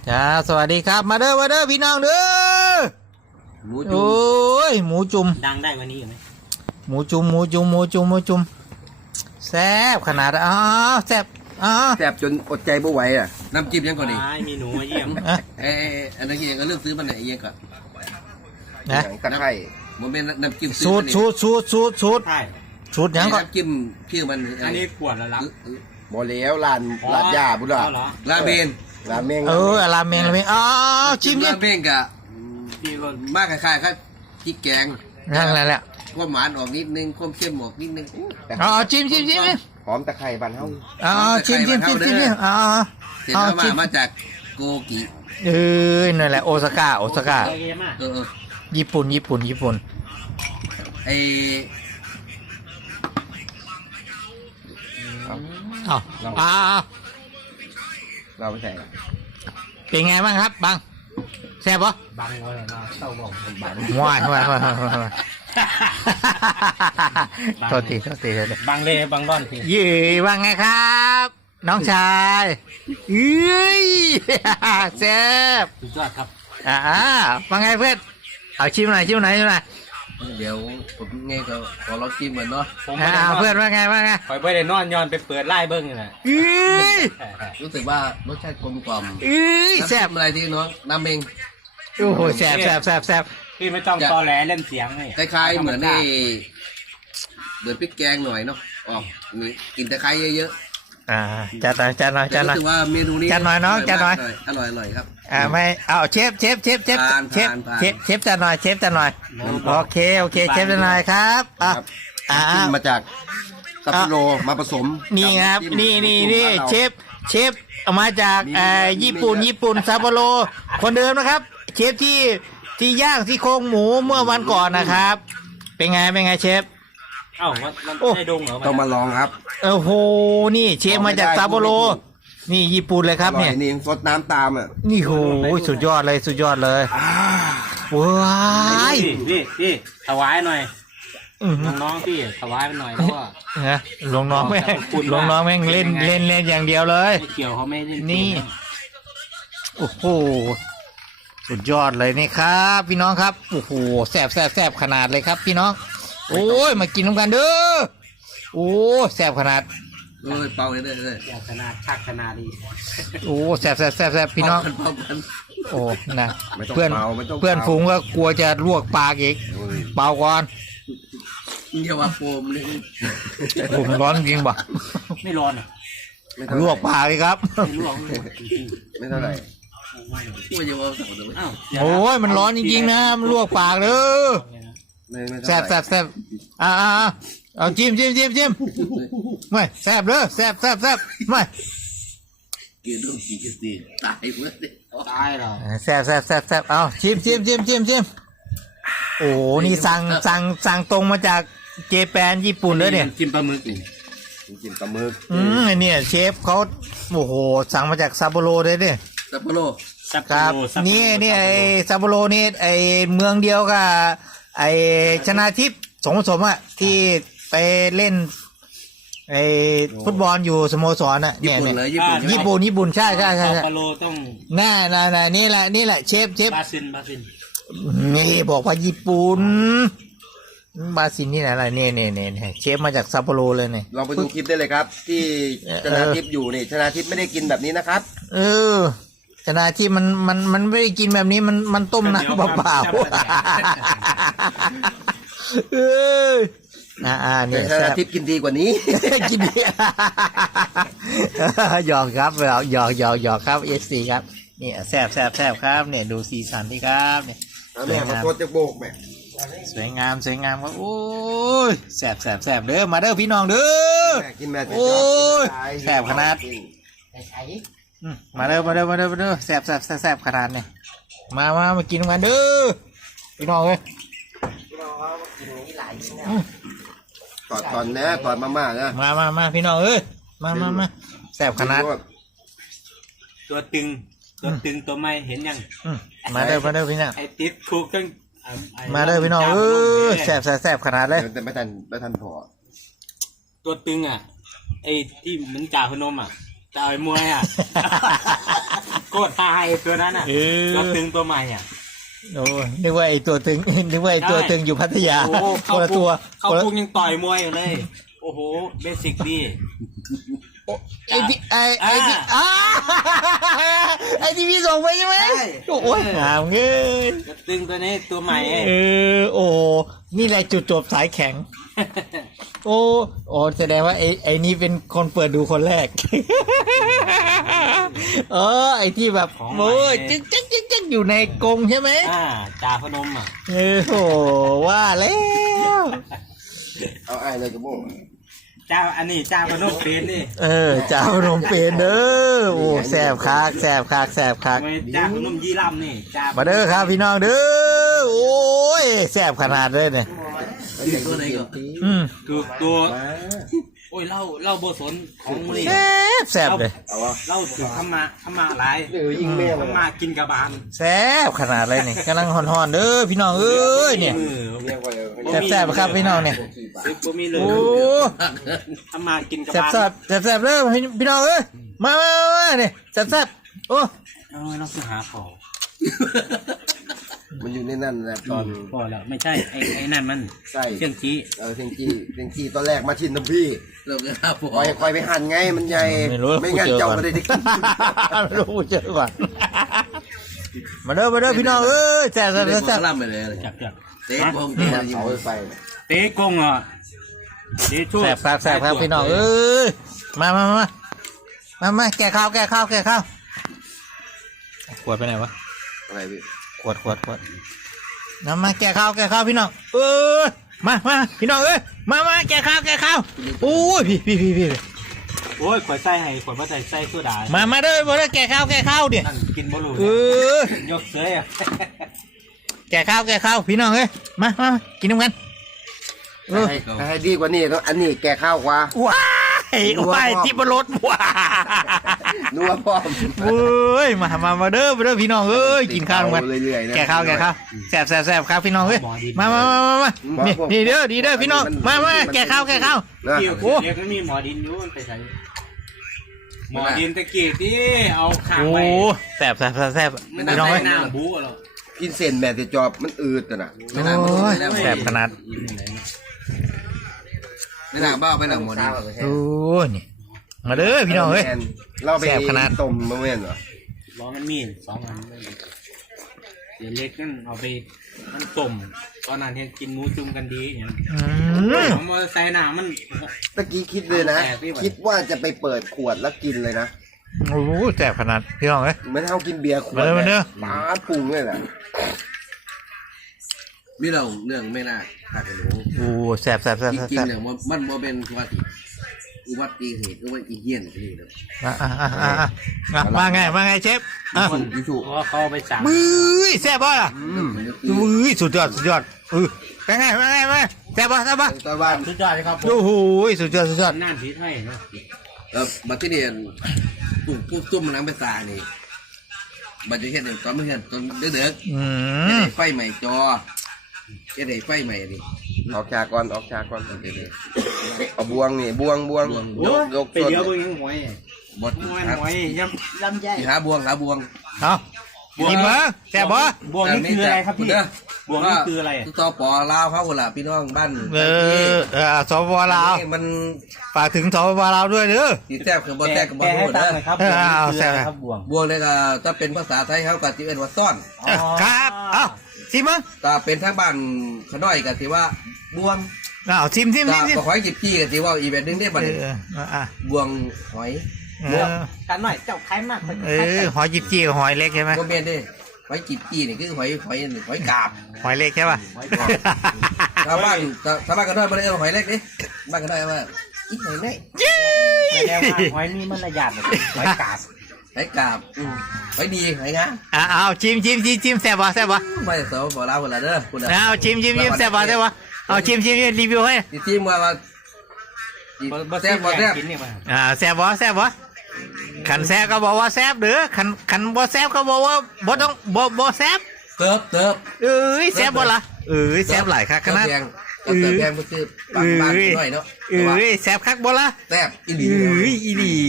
ครับสวัสดีครับมาเด้อพี่น้องเด้อหมูจุ่มโอ้ยหมูจุ่มดังได้กว่านี้อยู่ไหมหมูจุ่มแซ่บขนาดแซ่บแสบจนอดใจไม่ไหวอ่ะน้ำจิ้มยังก่อนดิมีหนูมาเยี่ยมอันนั้นยังก็เลือกซื้อมันไหนยังก่อนนะตะไคร้มันเป็นน้ำจิ้มสูตรใช่ยังก่อนน้ำจิ้มชื่อมันอันนี้ขวดละลักบ่แล้วลานยาบุญละเหรอลาเมนลาเมงราเมงชิมดิลาเมงกะดีกว่ามากคล้ายๆครับพริกแกงนั่นแหละความหวานออกนิดนึงความเข้มออกนิดนึงชิมหอมตะไคร้บ้านเฮาชิมเสร็จแล้วมาจากโกกินั่นแหละโอซาก้าโอเคมากญี่ปุ่นไอ เราไม่ใส่หรอเป็นไงบ้างครับบังแซ่บปะบังอะไรมาเต้าบอกบังว้ายโทษทีบังเลยบังร่อนทียี่ว่าไงครับ น้องชายแซ่บสุดยอดครับว่าไงเพื่อนเอาชิมหน่อยเดี๋ยวผมไงก็ขอเราชิมก่อนเนาะเพื่อนว่าไงคอยไปได้นอนย้อนไปเปิดไล่เบิ้งนี่แหละรู้สึกว่ารสชาติกลมกล่อมแซ่บอะไรที่น้องน้ำเองโอ้โหแซ่บพี่ไม่ต้องตอแหลเล่นเสียงนี่คล้ายๆเหมือนนี่เหมือนพริกแกงหน่อยเนาะออกกินตะไคร้เยอะจัดหน่อยรู้สึกว่าเมนูนี้จัดหน่อยน้องจัดหน่อยอร่อยครับไม่เอาเชฟจัดหน่อยโอเคเชฟจัดหน่อยครับขึ้นมาจากซัปโปโรมาผสมนี่ครับนี่เชฟเอามาจากญี่ปุ่นซัปโปโรคนเดิมนะครับเชฟที่ย่างที่โครงหมูเมื่อวันก่อนนะครับเป็นไงเชฟมันได้ดงเหรอต้องมาลองครับโอ้โหนี่เชฟมาจากซัปโปโรนี่ญี่ปุ่นเลยครับเนี่ยนี่ซดน้ำตามอ่ะนี่โหสุดยอดเลยว้ายพี่ถวายหน่อยน้องพี่ถวายหน่อยเพราะว่าลงน้องแม่งเล่นอย่างเดียวเลยเกี่ยวเขาไม่เล่นนี่โอ้โหสุดยอดเลยนี่ครับพี่น้องครับโอ้โหแซ่บขนาดเลยครับพี่น้องโอ้ยมากินน้ำกันเด้อโอ้แซ่บขนาดเป่าเลยแซ่บขนาดชักขนาดดีโอ้แซ่บพี่น้องโอ้นะเพื่อนฝูงก็กลัวจะลวกปากอีกเป่าก่อนอย่าว่าโฟมเลยผมร้อนจริงป่ะไม่ร้อนอ่ะลวกปากเลยครับไม่เท่าไหร่โอ้ยมันร้อนจริงๆนะมันลวกปากเลยแซ่บเอาจิ้มไม่แซ่บเลยแซ่บไม่กินลูกกี่กตีตายเมื่อตายหรอแซ่บเอาจิ้มโอ้นี่สั่งตรงมาจากเจแปนญี่ปุ่นเลยเนี่ยจิ้มปลาหมึกเนี่ยเชฟเขาโอ้โหสั่งมาจากซัปโปโรเลยเนี่ยซัปโปโรครับนี่ไอซัปโปโรนี่ไอเมืองเดียวกับไอชนาทิพย์สงสมอ่ะที่ไปเล่นไอฟุตบอลอยู่สโมสรอ่ะเนี่ยญี่ปุ่นใช่ซัปโปโรต้องน่านี่แหละเชฟบาซินนี่บอกว่าญี่ปุ่นบาซินนี่ไหนอะไรเนี่ยเชฟมาจากซัปโปโรเลยเนี่ยลองไปดูคลิปได้เลยครับที่ชนาทิพย์อยู่นี่ชนาทิพย์ไม่ได้กินแบบนี้นะครับชนาทิพย์มันไม่ได้กินแบบนี้มันต้มน้ำเปล่าเนี่ยชนาทิพย์กินดีกว่านี้กินดีหยอกครับหยอกครับSCครับนี่แซ่บครับเนี่ยดูสีสันที่ครับเนี่ยแม่มาโคตรจะโบกแม่สวยงามครับโอ้ยแซ่บเด้อมาเด้อพี่น้องเด้อโอ้ยแซ่บขนาดมาเด้อแซ่บขนาดเนี่ยมากินกันเด้อพี่น้องเอ้ยตอนนี้ตอนมานะมาพี่น้องเอ้ยมาแซ่บขนาดตัวตึงตัวไม่เห็นยังมาเด้อพี่น้องไอติดคุกตั้งมาเด้อพี่น้องแซ่บขนาดเลยแต่ไม่ทันพอตัวตึงอ่ะไอที่เหมือนจ่าพนมอ่ะจ่าไอ้มวยอ่ะโคตรตายตัวนั้นอ่ะตัวตึงตัวใหม่อ่ะโอ้นึกว่าไอตัวตึงนึกว่าไอตัวตึงอยู่พัทยาโอ้คนละตัวเข้าพุงยังต่อยมวยอยู่เลย โอ้โหเบสิกดีไอที่ไอที่ไอที่พี่ส่งไปใช่ไหมโอ้ยงามเงยตัวตึงตัวนี้ตัวใหม่โอ้นี่แหละจุดจบสายแข็ง โอ้แสดงว่าไอ้นี่เป็นคนเปิดดูคนแรก ไอ้ที่แบบโอ้ยจึ๊กอยู่ในกรงใช่ไหมจ่าพนมอ่ะโอ้ว่าแล้วเอาไอ้เลยกระโบงเจ้าอันนี้จ่าพนมเป็นนี่เจ้าพนมเป็นเด้อโอ้แสบคักจ่าพนมยี่ลำนี่จ่ามาเด้อครับพี่น้องเด้อโอ้ยแสบขนาดเลยเนี่ยตัวไหนก็ตัวโอ้ยเล่าโบสนของมือแสบเลยเล่าถึงขมาหลายยิงแม่ขมากินกระบาลแสบขนาดเลยนี่กำลังห่อนๆเด้อพี่น้องเอ้ยเนี่ยแสบครับพี่น้องเนี่ยซึกบ่มีเลยโอ้ขมากินกระแสบบาลแสบเลยพี่น้องเอ้ยมาเนี่ยแสบโอ้เราคือหาของมันอยู่ในนั่นนะตอนพอแล้วไม่ใช่ไอ้นั่นมันใส่เครื่องจี้เทียงจี้ตอนแรกมาชินน้ำพี่เราก็ครับคอยไปหั่นไงมันใหญ่ไม่งั้นเจ้าไม่ได้กินไม่รู้เจอก่อนมาเด้อพี่น้องเอ้ยแสบล่ำไปเลยจับเตะกงเตะยิงไปเตะกงอ่ะเตะช่วยแสบครับพี่น้องเอ้ยมาแก่ข้าวขวดไปไหนวะอะไรพี่ขวดน้ำมาแก่ข้าวพี่น้องมาพี่น้องเอ้ยมาแก่ข้าวโอ้ยพี่โอ้ยข่อยใส่ให้ข่อยมาใส่โซดามาเด้อแก่ข้าวเดี๋ยวนั่นกินบ่รู้ยกเสยอ่ะแก่ข้าวพี่น้องเอ้ยมากินน้ำกันให้ดีกว่านี้ต้องอันนี้แก่ข้าวกว่าว้ายที่บนรถว้านัวพร้อมเฮ้ยมาเด้อพี่น้องเอ้ยกินข้าวกันแก่ข้าวแซ่บครับพี่น้องเอ้ยมานี่เด้อดีเด้อพี่น้องมาแก่ข้าวเกี่ยวเรียกมันมีหมอดินอยู่มันไปใส่หมอดินตะกี้ที่เอาข้างไว้แซ่บพี่น้องเอ้ยน้ำบู๊หรอกินเส้นแบบจะจอบมันอืดแต่น่ะแซ่บขนาดไม่หนักบ้าไม่หนักหมดโอ้ยนี่มาเด้อพี่น้องเอ้ยเราไปขนาดต้มมะเว้นเหรอร้องมันมี2 อันเดี๋ยวเล็กนั่นเอาไปมันต้มตอนนั้นเห็นกินหมูจุ่มกันดีอย่างผมมาใส่หนามันตะกี้คิดเลยนะคิดว่าจะไปเปิดขวดแล้วกินเลยนะโอ้แซ่บขนาดพี่น้องเอ้ยเหมือนเอากินเบียร์ขวดมาปรุงเลยแหละนี่เราเรื่องไม่น่าขาดกันรู้โอ้แซ่บจริงๆเนี่ยมันโมเป็นอุบัติเหตุอุบัติเหตุนี่เลยมาไงเชฟเขาไปสั่งมือแซ่บป่ะมือสุดยอดเป็นไงแซ่บป่ะตะวันสุดยอดเลยครับโอ้โหสุดยอดน่านผีไทยเนาะบัตรที่เรียนปุ๊บจุ่มมันน้ำไปสานี่บัตรที่เห็นตอนไม่เห็นตอนเด็กๆไฟใหม่จอแค่ไหนไฟใหม่ดิออกฉากก่อนเอาบวงนี่บวงยกไปเดียวบวงยังหวยบดหวยยำใหญ่หาบวงเอากินมั้ยแซ่บป่ะบวงนี่คืออะไรครับพี่บวงนี่คืออะไรต่อปอลาวเขาคนละพี่น้องบ้านสปปลาวมันฝากถึงสปปลาวด้วยเด้อที่แซ่บคือบอแซ่บกับบอรู้นะครับแซ่บครับบวงเนี่ยก็ถ้าเป็นภาษาไทยเขาก็จะเป็นว่าซ่อนครับเอาชิมมั้งแต่เป็นทั้งบ้านขน้อยก็ถือว่าบวงชิมก็หอยจิบจี้ก็ถือว่าอีแบบนึงได้บ้านบวงหอยกันหน่อยเจ้าคล้ายมากหอยจิบจี้กับหอยเล็กใช่ไหมก็เมียนดิหอยจิบจี้นี่คือหอยกาบหอยเล็กใช่ป่ะชาวบ้านก็ได้มาได้หอยเล็กดิบ้านก็ได้ว่าอีหอยเล็กหอยมีมันระยะแบบหอยกาบหอยดีหอยงาเอาชิมแซ่บป่ะไม่เสียวบอกลาคนละเด้อคุณเอาชิมแซ่บป่ะเอาชิมรีวิวให้ชิมว่าแซ่บแซ่บป่ะขันแซ่บก็บอกว่าแซ่บเด้อขันบ่แซ่บก็บอกว่าบ่ต้องบ่แซ่บเติบแซ่บบ่ล่ะแซ่บหลายคักขนาดแพงก็คือบางหน่อยเนาะแซ่บคักบ่ล่ะแซ่บอีหลี